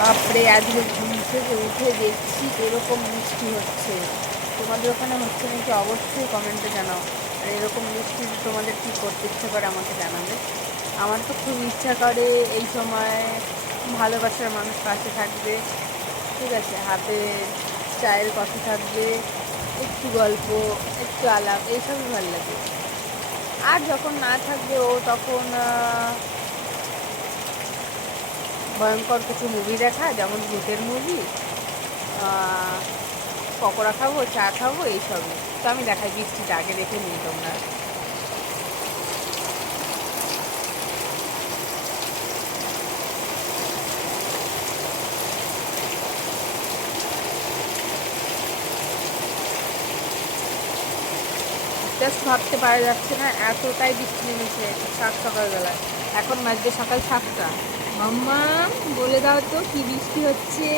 বাপরে, আজকে ঘুম থেকে উঠে দেখছি এরকম বৃষ্টি হচ্ছে। তোমাদের ওখানে হচ্ছে নাকি অবশ্যই কমেন্টে জানাও। আর এরকম বৃষ্টি তোমাদের কি করতে ইচ্ছে করে আমাকে জানাবে। আমার তো খুব ইচ্ছা করে এই সময় ভালোবাসার মানুষ পাশে থাকবে, ঠিক আছে, হাতে চায়ের কফি থাকবে, একটু গল্প, একটু আলাপ, এইসবই ভালো লাগে। আর যখন না থাকবে ও, তখন ভয়ঙ্কর কিছু মুভি দেখা, যেমন ভূতের মুভি, পকোড়া খাবো, চা খাবো, এইসবই তো আমি দেখাই। বৃষ্টিটা আগে দেখে নিই তোমরা। জাস্ট ভাবতে পারা যাচ্ছে না, এতটাই বৃষ্টি নেমেছে সকালবেলায়। এখন বাজবে সকাল 7টা। মাম্মা, বলে দাও তো কি বৃষ্টি হচ্ছে।